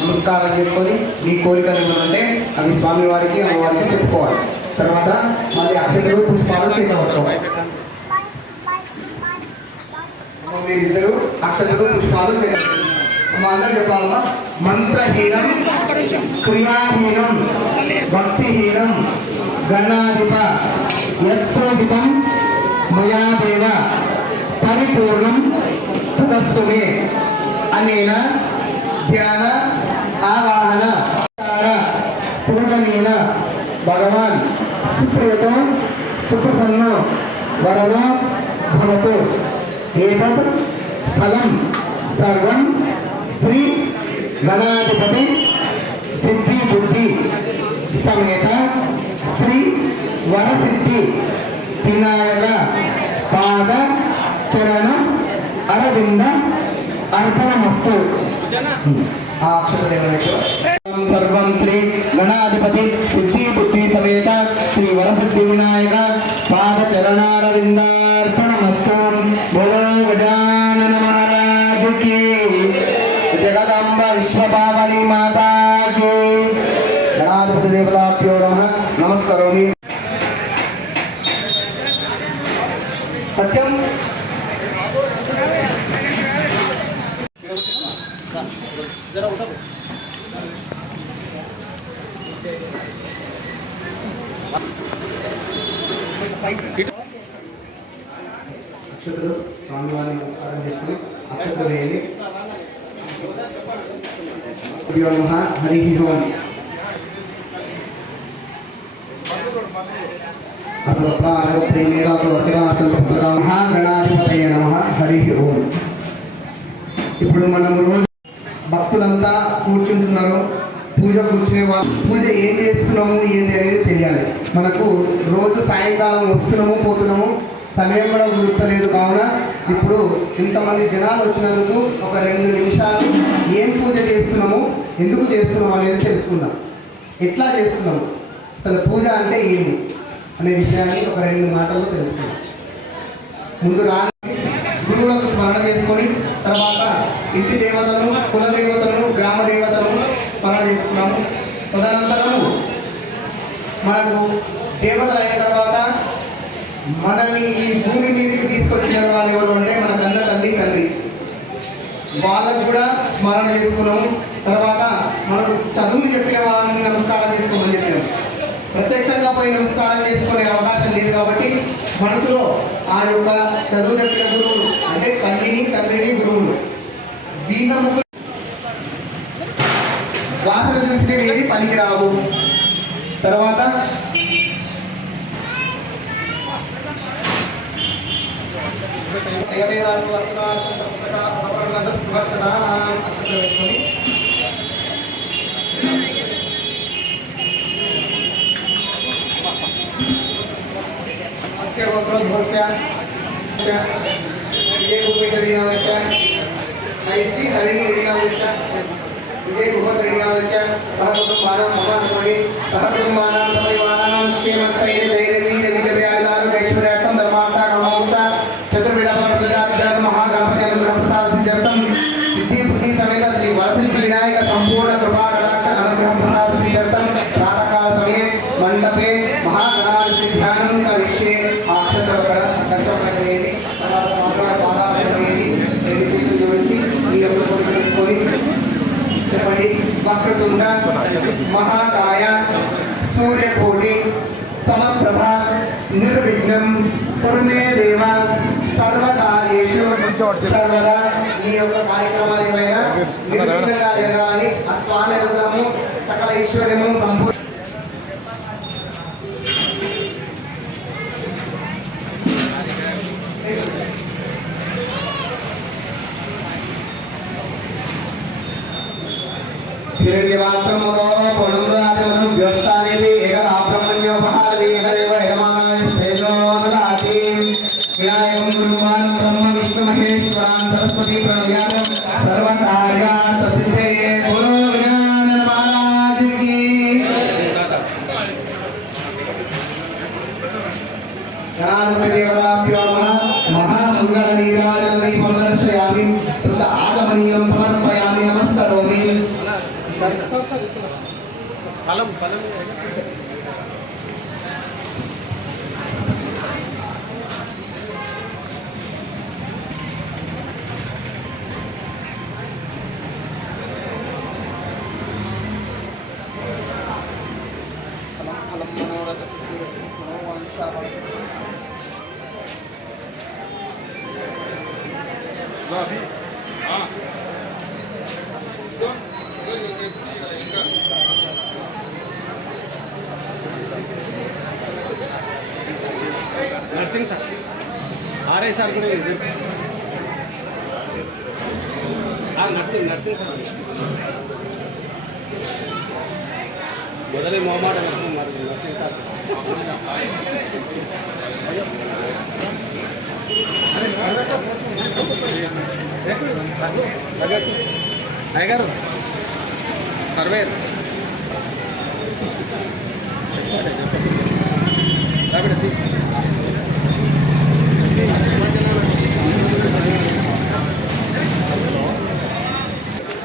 నమస్కారం చేసుకొని మీ కోరికలు ఏమైనా ఉంటే అవి స్వామివారికి అమ్మవారికి చెప్పుకోవాలి. తర్వాత మళ్ళీ అక్షతలు పుష్పాలు చేత పట్టుకోవాలి. మీరిద్దరు అక్షతలు పుష్పాలు చేయాలి. అందరూ చెప్పాలమ్మా. మంత్రహీనం క్రియాహీనం భక్తిహీనం గణాధిప యత్ప్రోజితం మయా దేవ పరిపూర్ణం తదస్సుమే అనేన ధ్యాన ఆవాహన పూజనీన భగవాన్ సుప్రియతో సుప్రసన్నో వరదో భవతు. ఏతత్ ఫలం సర్వం శ్రీ గణాధిపతి సిద్ధి బుద్ధి సమేత శ్రీ వరసిద్ధి వినాయక పాద చరణ అరవింద అర్పణమస్తు. ఆ అక్షతలు ఏమైతే సర్వం శ్రీ గణాధిపతి సిద్ధి బుద్ధి సమేత శ్రీ వరసిద్ధి వినాయక పాద చరణారవిందార్పణమస్తు. బోలో గజానన మహారాజ్ కి జగదంబ విశ్వపావని మాతా కి. గణాధిపతి దేవతాభ్యో నమః. నమస్కరోమి. సత్యం అక్షతలు స్వామివారిని నమస్కారం చేసుకుని అక్షతలు వేయాలి. హరి ఓం. మహాగణాధిపతయ నమః. హరి ఓం. ఇప్పుడు మనం రోజు భక్తులంతా కూర్చుంటున్నారు. పూజ కూర్చునే వాళ్ళు పూజ ఏం చేస్తున్నాము ఏంటి అనేది తెలియాలి. మనకు రోజు సాయంకాలం వస్తున్నాము పోతున్నాము, సమయం కూడా కుదరలేదు. కావున ఇప్పుడు ఇంతమంది జనాలు వచ్చినందుకు ఒక 2 నిమిషాలు ఏం పూజ చేస్తున్నాము, ఎందుకు చేస్తున్నాము అనేది తెలుసుకుందాం. ఎట్లా చేస్తున్నాము, అసలు పూజ అంటే ఏంటి అనే విషయాన్ని ఒక 2 మాటల్లో తెలుసుకుందాం. ముందు గురువులకు స్మరణ చేసుకొని తర్వాత ఇంటి దేవతలను, కుల దేవతలను, గ్రామ దేవతలను స్మరణ చేసుకున్నాము. తదనంతరము మనకు దేవతలు అయిన తర్వాత మనల్ని ఈ భూమి మీదకి తీసుకొచ్చిన వాళ్ళు ఎవరు అంటే మన కన్న తల్లి తండ్రి, వాళ్ళకు కూడా స్మరణ చేసుకున్నాము. తర్వాత మనకు చదువుని చెప్పిన వాళ్ళని నమస్కారం చేసుకోమని చెప్పినాము. ప్రత్యక్షంగా పోయి నమస్కారం చేసుకునే అవకాశం లేదు కాబట్టి మనసులో ఆ యొక్క చదువు చెప్పిన గురువులు అంటే తల్లిని, తండ్రిని, గురువులు వీళ్ళ ముగ్గురు వాసన చూసినవి ఏవి పనికిరావు. తర్వాత విజయ భూపతి రెడ్డి నామస్య సహకుటుంబానాం మమానుకోడి సహకుటుంబానాం సపరివారాణం క్షేమస్థైర్య ధైర్యవీర్య విజయాదారు ఐశ్వర్యార్థం ధర్మార్థ కామోక్ష చతుర్విధ మహాగణపతి అనుగ్రహ ప్రసాద సిద్ధ్యర్థం సిద్ధి బుద్ధి సమేత శ్రీ వరసిద్ధి వినాయక సంపూర్ణ కృపా కటాక్ష అనుగ్రహ ప్రసాద సిద్ధ్యర్థం ప్రాతకాల సమయే మండపే మహాగణాధిపతి ధ్యానం కరిష్యే. ఆ అక్షత్ర కక్షపడేది తర్వాత సంవత్సరాల పాదాలు వేయండి. 2 చేతులు జోడించి మీ యొక్క కోరిక పెట్టుకొని చెప్పండి. వక్రతుండ మహాకాయ సూర్యకోటి సమప్రభ నిర్విఘ్నం కురుమే దేవ సర్వకార్యేషు సర్వదా. ఈ యొక్క కార్యక్రమాలు ఏమైనా నిర్విఘ్నంగా జరగాలని ఆ స్వామి అనుగ్రహము సకల ఐశ్వర్యము సంపూర్ణ. హిరణ్యవాత్రమదో పూర్ణముదాచమనం వ్యవస్థానేది ఏకబ్రహ్మణ్యోపహారది హరేవ యమానాయ తేజో దదాతి. వినాయకం గురువాన్ బ్రహ్మ విష్ణు మహేశ్వరాన్ సరస్వతి ప్రణవ్యాన్ సర్వకార్యార్థ సిద్ధయే. బోలో గజానన మహారాజ్ కి. గణాధిపతి దేవతాభ్యో నమః. మహామంగళ నీరాజన దీపం దర్శయామి. శుద్ధ ఆగమనీయం సమర్పయామి. నమస్కరోమి. नर्सिंग सर आरआई सर को नर्सिंग नर्सिंग सर बदले मोहम्मद नर्सिंग सर అయ్యగారు సర్వేర్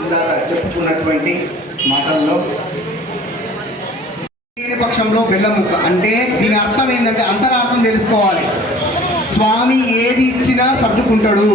ఇందాక చెప్పుకున్నటువంటి మాటల్లో పక్షంలో బెల్లముక్క అంటే దీని అర్థం ఏంటంటే అంతరార్థం తెలుసుకోవాలి. స్వామి ఏది ఇచ్చినా సర్దుకుంటాడు.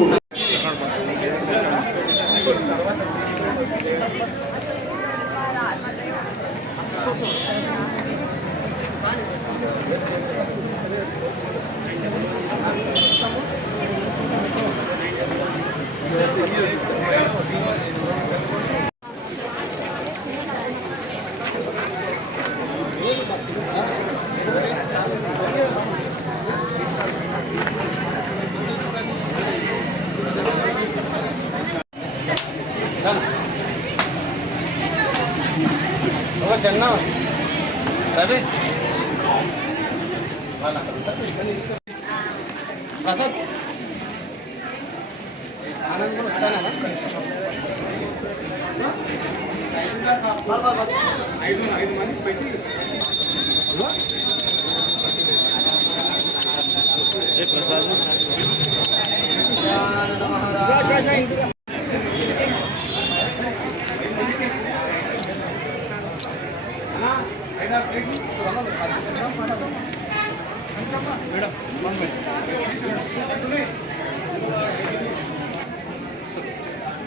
చెన్న రవి ప్రసాద్ ఆనంద్ కూడా వస్తానా ఐదు మంది పెట్టి ప్రసాద్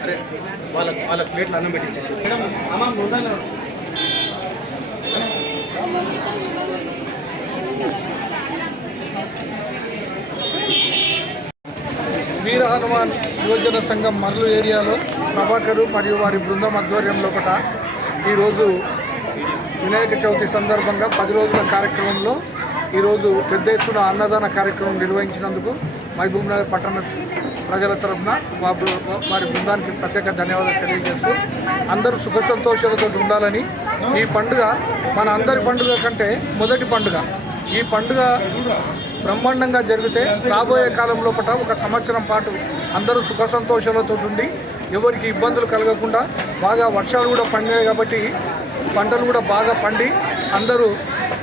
అరే వాళ్ళ ప్లేట్లు అన్నం పెట్టించేసి వీర హనుమాన్ యువజన సంఘం మర్లు ఏరియాలో ప్రభాకరు మరియు వారి బృందం ఆధ్వర్యంలో ఈరోజు వినాయక చవితి సందర్భంగా 10 రోజుల కార్యక్రమంలో ఈరోజు పెద్ద ఎత్తున అన్నదాన కార్యక్రమం నిర్వహించినందుకు మహబూబ్నగర్ పట్టణ ప్రజల తరఫున వారి బృందానికి ప్రత్యేక ధన్యవాదాలు తెలియజేస్తూ అందరూ సుఖ సంతోషాలతో ఉండాలని, ఈ పండుగ మన అందరి పండుగ కంటే మొదటి పండుగ. ఈ పండుగ బ్రహ్మాండంగా జరిగితే రాబోయే కాలంలో ఒక సంవత్సరం పాటు అందరూ సుఖ సంతోషాలతో ఉండి ఎవరికి ఇబ్బందులు కలగకుండా బాగా వర్షాలు కూడా పండినాయి కాబట్టి పంటలు కూడా బాగా పండి అందరూ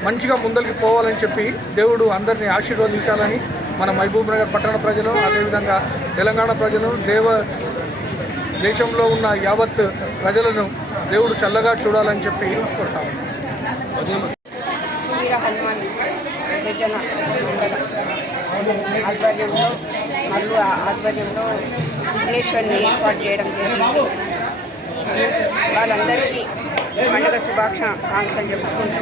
మంచిగా ముందరికి పోవాలని చెప్పి దేవుడు అందరినీ ఆశీర్వదించాలని మన మహబూబ్నగర్ పట్టణ ప్రజలు, అదేవిధంగా తెలంగాణ ప్రజలు, దేశంలో ఉన్న యావత్ ప్రజలను దేవుడు చల్లగా చూడాలని చెప్పి కోరుతాము. వీర హనుమాన్ యువజన మండల ఆధ్వర్యంలో మల్లు ఆధ్వర్యంలో విఘ్నేశ్వరిని ఏర్పాటు చేయడం జరిగింది. వాళ్ళందరికీ పండుగ శుభాకాంక్షలు చెప్పుకుంటూ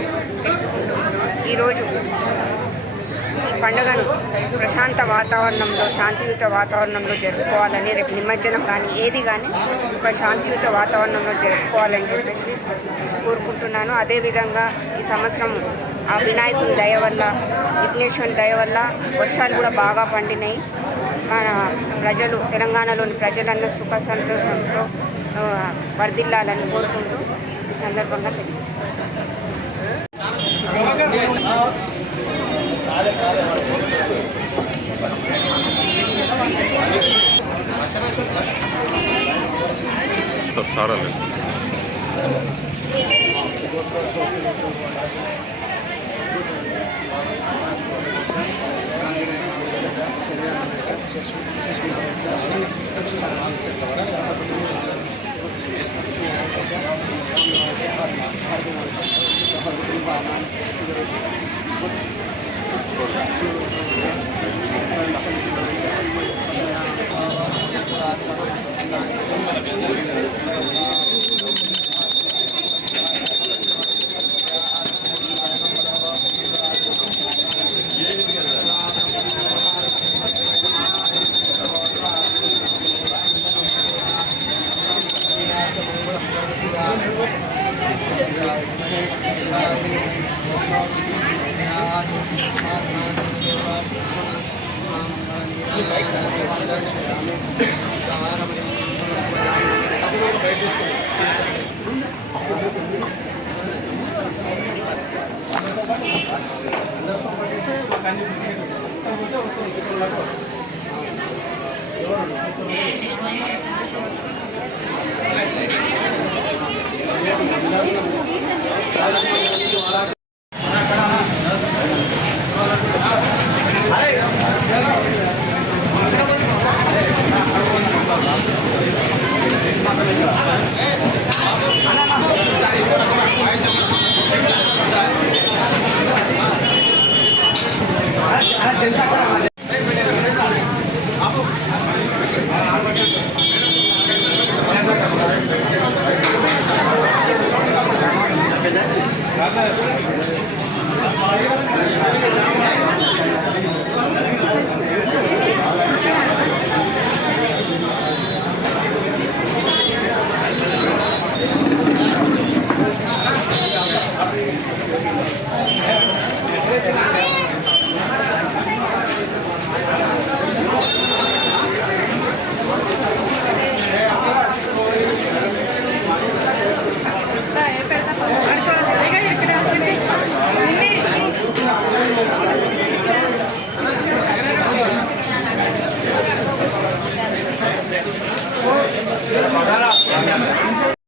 ఈరోజు ఈ పండుగను ప్రశాంత వాతావరణంలో, శాంతియుత వాతావరణంలో జరుపుకోవాలని, రేపు నిమజ్జనం కానీ ఏది కానీ ఒక శాంతియుత వాతావరణంలో జరుపుకోవాలని చెప్పేసి కోరుకుంటున్నాను. అదేవిధంగా ఈ సంవత్సరం ఆ వినాయకుని దయ వల్ల, విఘ్నేశ్వరుని దయ వల్ల వర్షాలు కూడా బాగా పండినాయి. మన ప్రజలు, తెలంగాణలోని ప్రజలన్న సుఖ సంతోషంతో వర్ధిల్లాలని కోరుకుంటూ ఈ సందర్భంగా తెలియజేస్తాను.